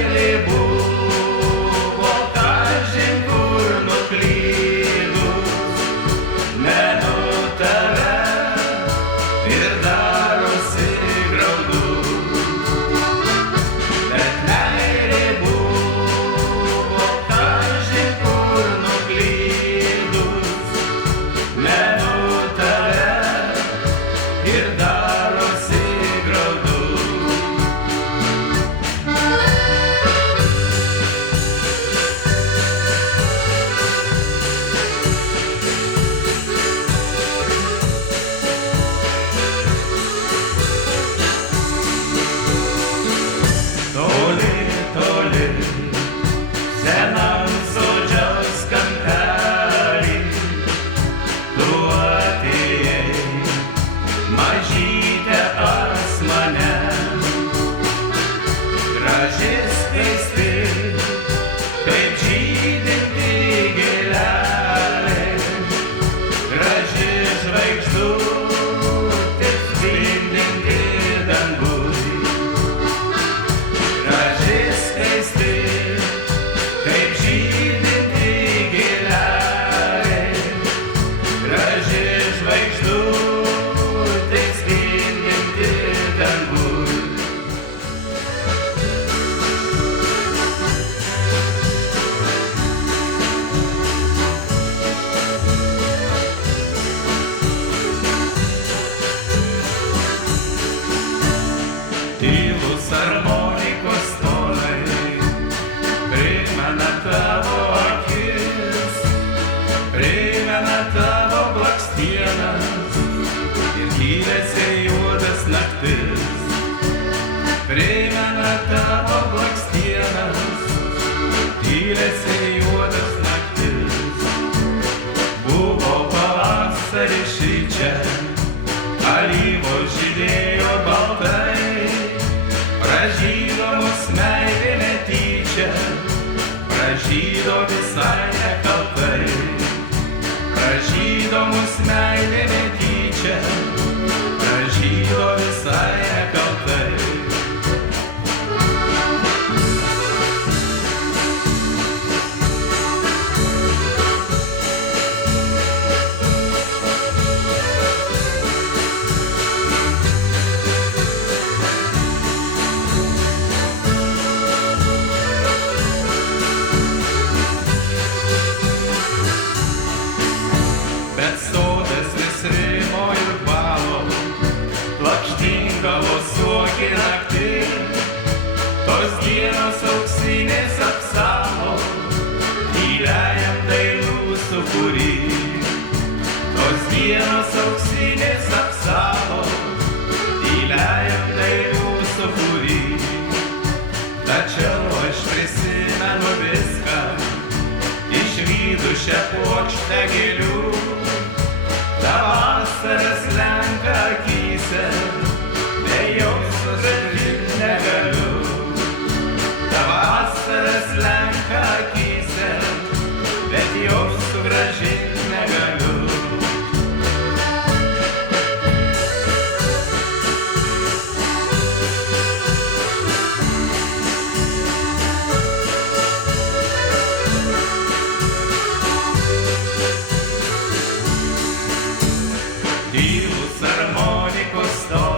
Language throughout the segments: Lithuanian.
meilė buvo kažin kur nuklydus, menu tave ir darosi graudu. Bet meilė buvo kažin kur nuklydus, menu tave ir darosi graudu. Toli, toli, senam sodžiaus kampelį, tu atėjai, mažytė pas mane. Graži skaisti, kaip žydinti gėlelė, graži žvaigždutė spindinti danguj. Graži skaisti, kaip žydinti gėlelė, graži žvaigždutė spindinti danguj. Tylūs armonikos tonai primena tavo akis, primena tavo blakstienas ir tylias ir juodas naktis. Primena tavo blakstienas, tylias ir juodas naktis. Buvo pavasaris šičia, alyvos žydėjo baltai, pražydo mus meilė netyčia, pražydo visai nekaltai. Pražydo mus meilė netyčia, pražydo visai nekaltai. Bet sodas vis rimo ir balo, lakštingalo suokė naktis. Tos dienos auksinės apsalo, tyliajam dainų sūkury. Tos dienos auksinės apsalo, tyliajam dainų sūkury. Tačiau aš prisimenu viską, išvydu šią puokštę gėlių. Ta vasara slenka akyse, be jos sugrąžint negaliu. Ta vasara slenka akyse, bet jos sugrąžint negaliu. Tylūs armonikos tonai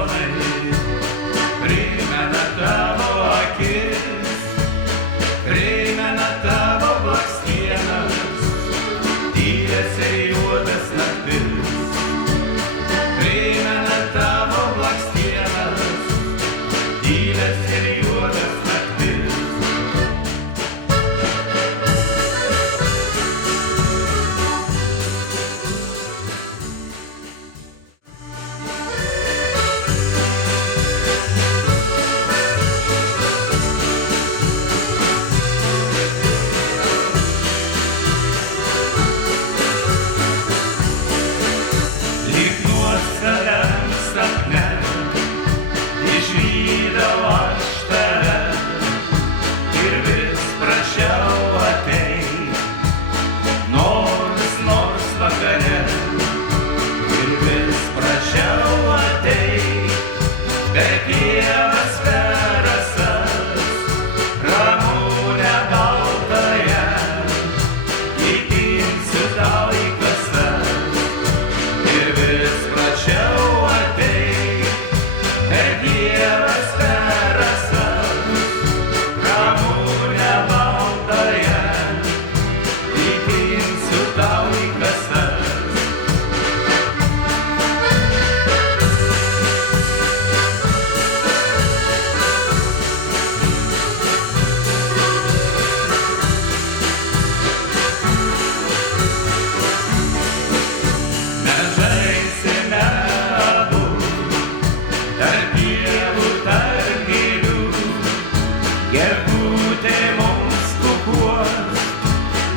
saulutė mums kukuos,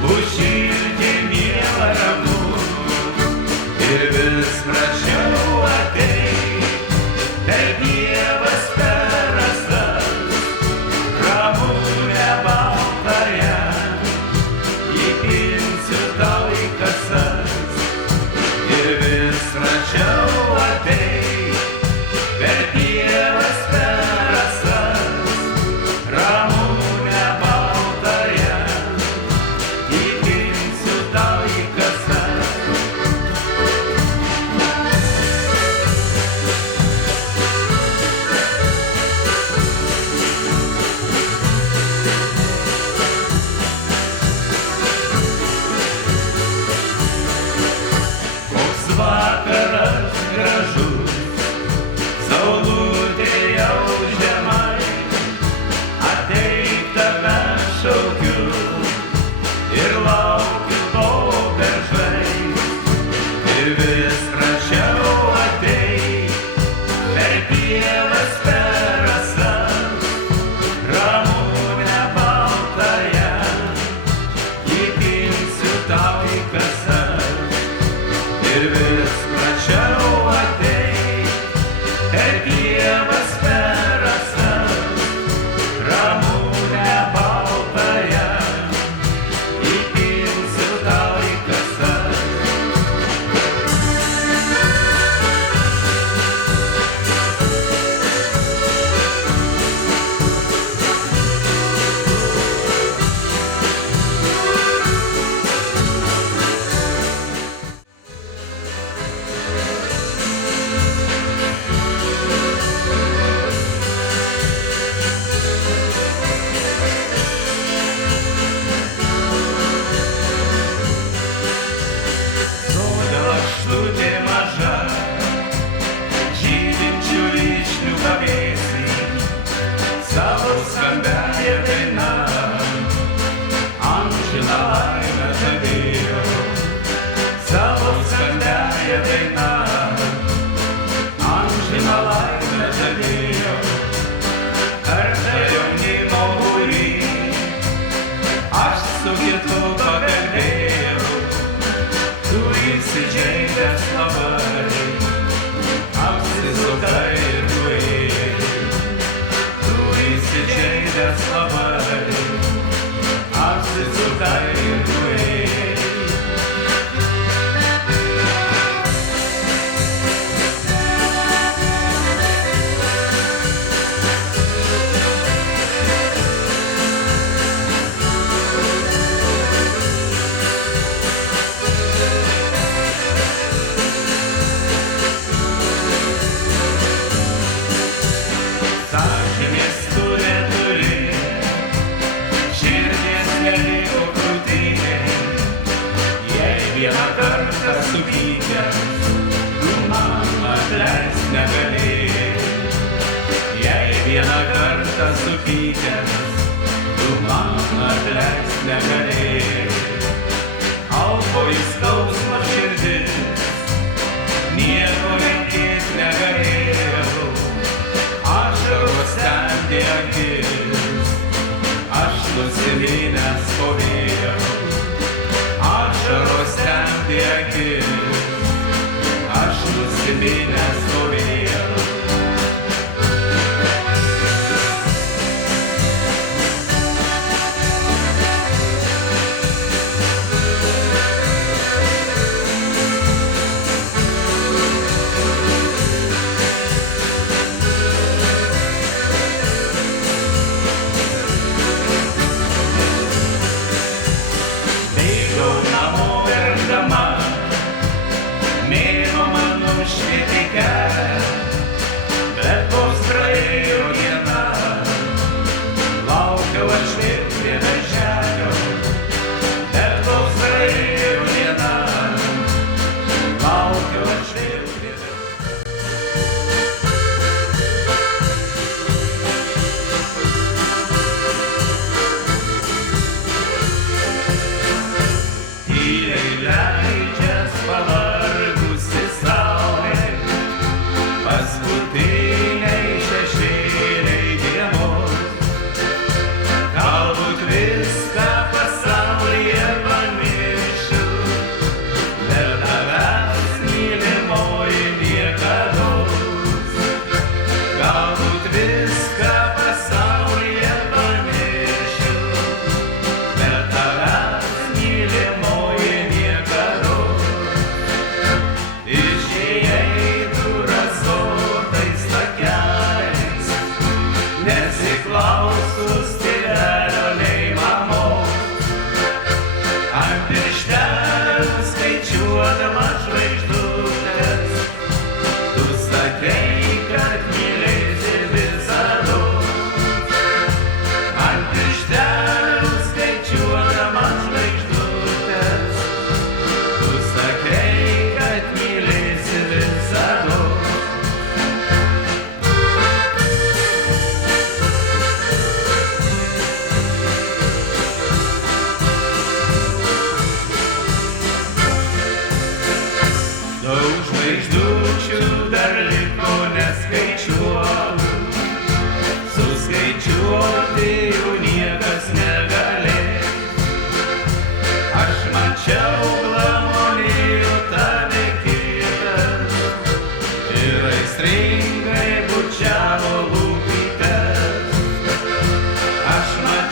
bus šilti, miela, ramu. Ir vis prašiau ateik, per pievas, per rasas, ramunę baltąją, įpinsiu tau į kasas. Ir vis prašiau ateik, per pievas, per rasas, ramunę baltąją, įpinsiu tau į kasas. Vakaras gražus, saulutė jau žemai, ateik tave šaukiu ir laukiu po beržais. Ir vis prašiau ateik, per pievas, per rasas, ramunę baltąją, įpinsiu tau į kasas. Ir vis prašiau ateik, per pievas, per rasas, ramunę baltąją, įpinsiu tau į kasas. Lakštutė maža, žydinčių vyšnių pavėsį, savo skambiąją dainą, amžiną laimę žadėjo. Savo skambiąją dainą, amžiną laimę žadėjo. Kartą jaunimo būry, aš su kitu pakalbėjau. Tu įsižeidęs labai, apsisukai ir nuėjai. Tu įsižeidęs labai, apsisukai ir nuėjai. Sąžinės tu neturi, širdies neliko krūtinėj. Jei vieną kartą supykęs, tu man atleist negalėjai. Jei vieną kartą supykęs, tu man atleist negalėjai. Alkoji skausmo širdis, nieko reikėt negalėjau. Ašaros temdė akis, aš nusiminęs stovėjau. Ašaros temdė akis, aš nusiminęs stovėjau. paskutiniai šešėliai dienos.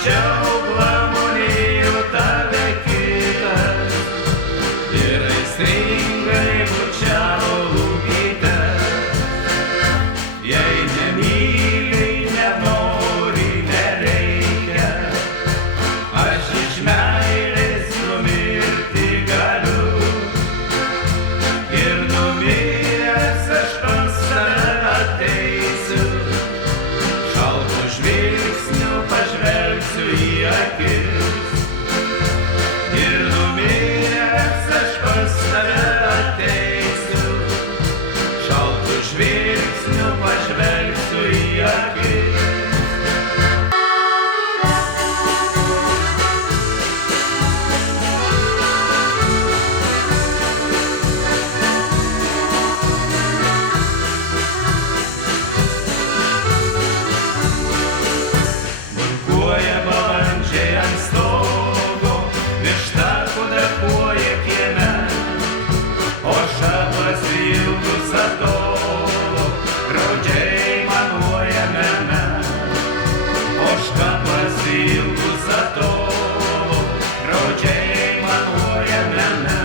mačiau glamonėjo tave kitas ir aistringai bučiavo lūpytes. Jei nemyli, nenori, nereikia, aš iš meilės numirti galiu. Ir numiręs aš pas tave ateisiu, šaltu žvilgsniu pažvelgsiu į akis. Ir numiręs aš pas tave ateisiu, šaltu žvilgsniu pažvelgsiu į akis. Burkuoja balandžiai ant stogo, višta kudakuoja kieme, ožka pasiilgus atolo, graudžiai manuoja mene. Ožka pasiilgus atolo, graudžiai manuoja mene.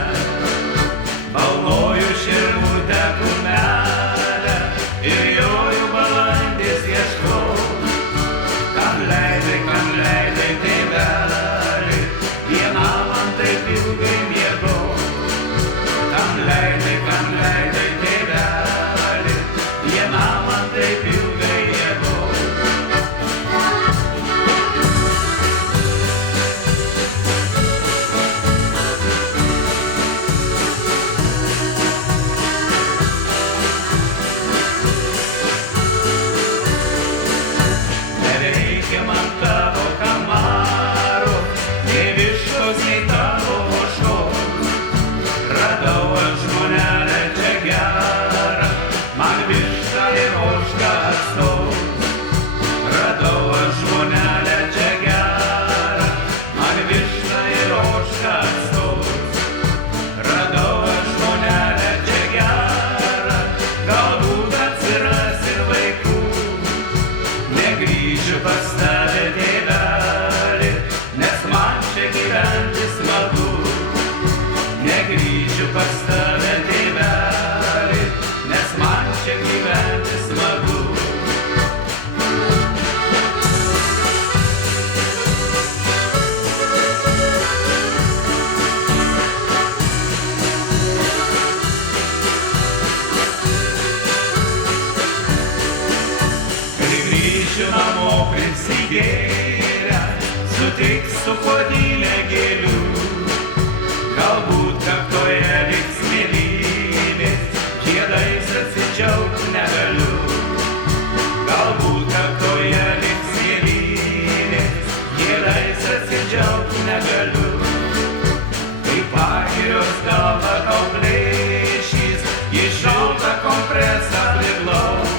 Balnoju širmutę kumelę ir joju balandės ieškau. Kam leidai tėvelį, vienam man taip ilgai miegau. Kam leidai tėvelį, vienam man taip ilgai miegau. Nereikia man tavo kamaro, nei vištos, nei tavo ožkos. Radau aš žmonelę čia gerą, man višta ir ožka atstos. Radau aš žmonelę čia gerą, man višta ir ožka atstos. Radau aš žmonelę čia gerą, galbūt atsiras ir vaikų. Negrįšiu pas tave tėvelį, nes man čia gyventi smagu. Negrįšiu pas tave tėvelį, nes man čia gyventi smagu. Kai grįšiu namo prisigėręs, sutiksiu puodynę gėlių. Galbūt kaktoje liks mėlynės, žiedais atsidžiaugt negaliu. Galbūt kaktoje liks mėlynės, žiedais atsidžiaugt negaliu. Kai pagirios galva tau plėšys, į šaltą kompresą priglaus.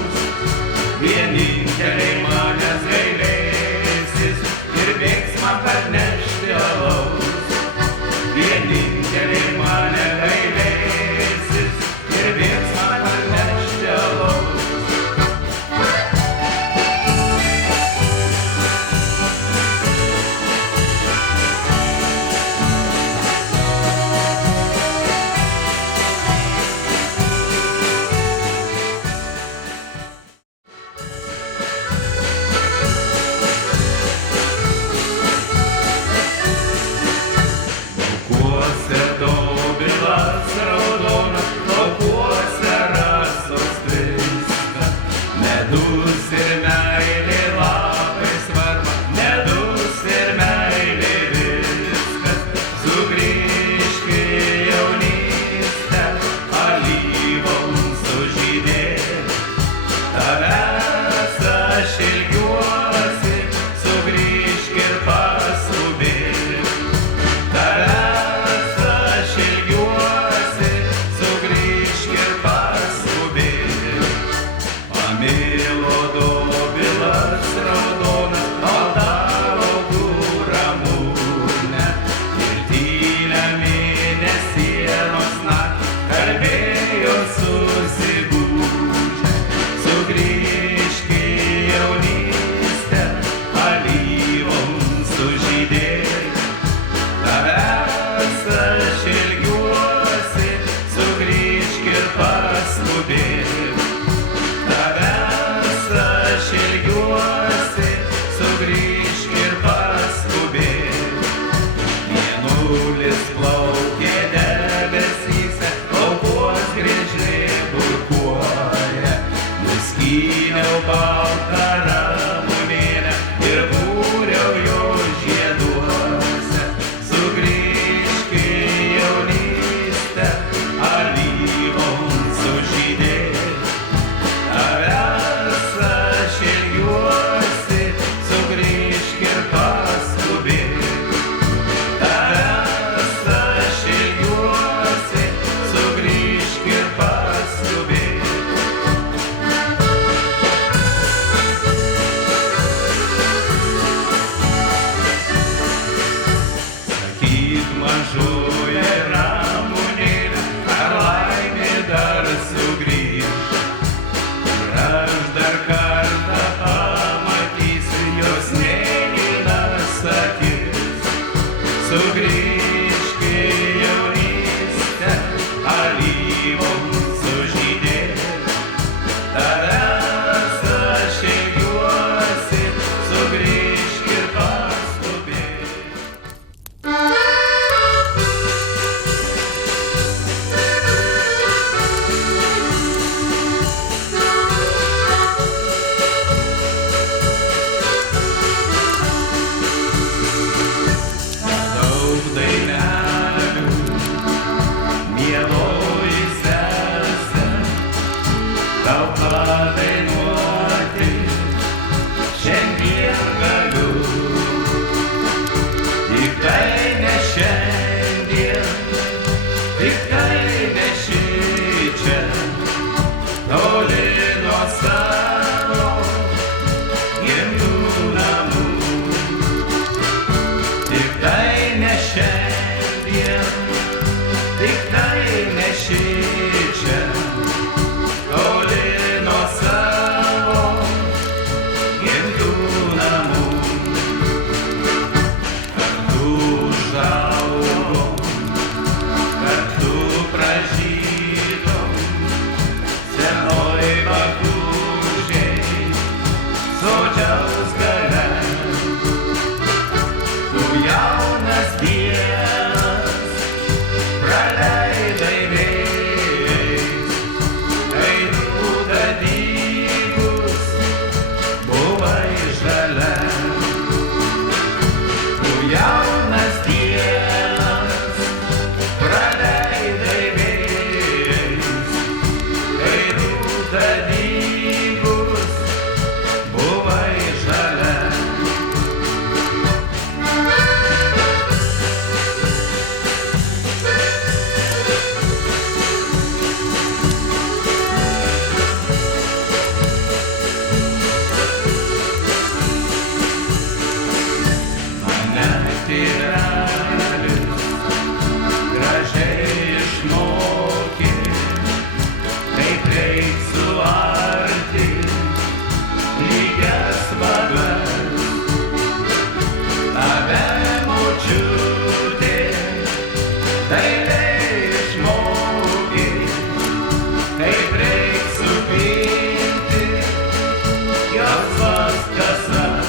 Vieninteliai manęs gailėsis ir bėgs man parnešti alaus. Vieninteliai mane gailėsis ir bėgs man parnešti alaus. sugrįžk į jaunystę, alyvom sužydėk, tavęs aš ilgiuosi, sugrįžk ir paskubėk. Daug dainelių, mieloji sese, tau padainuoti šiandien galiu. Tik tai ne šiandien, tik tai ne šičia, toli nuo savo gimtų namų. Tik tai ne šiandien, tik tai ne šičia, toli nuo savo gimtų namų. Kartu užaugom, kartu pražydom, senoj Bakūžėj, sodžiaus gale. Tu jaunas dienas praleidai vėjais, kai rūta dygus buvai žalia. Tu jaunas dienas praleidai vėjais, kai rūta dygus buvai žalia. Mane tėvelis gražiai išmokė, kaip reik suarti lygias vagas. Tave močiutė dailiai išmokė, kaip reik supinti gelsvas kasas.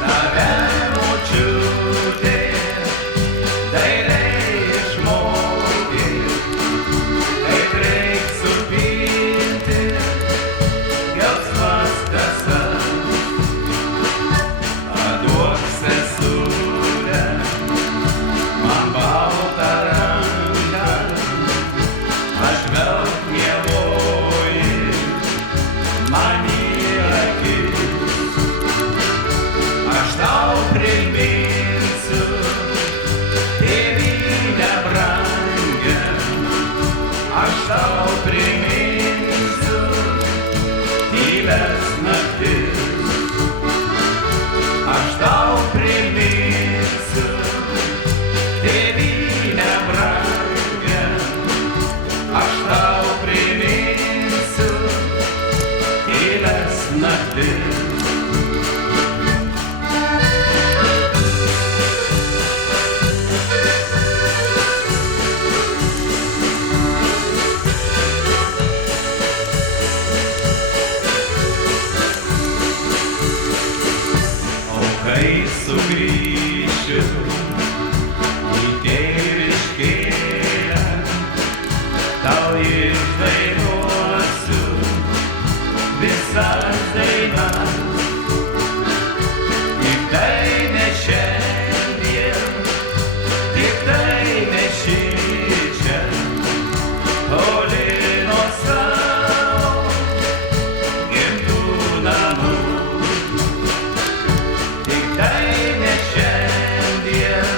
Tave močiutė dailiai išmokė, kaip reik supinti gelsvas kasas. Paduok sesutę man baltą ranką, pažvelk mieloji man į akis. Aš tau priminsiu tėvynę brangią, aš tau priminsiu tylias naktis. Aš tau priminsiu tėvynę brangią, aš tau priminsiu tylias naktis. O kai sugrįšiu į tėviškėlę, tau išdainuosiu visas dainas. Tik tai ne šiandien, tik tai ne šičia, toli nuo savo gimtų namų. Tik tai ne šiandien,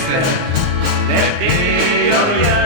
debesėse, tebėjo ją.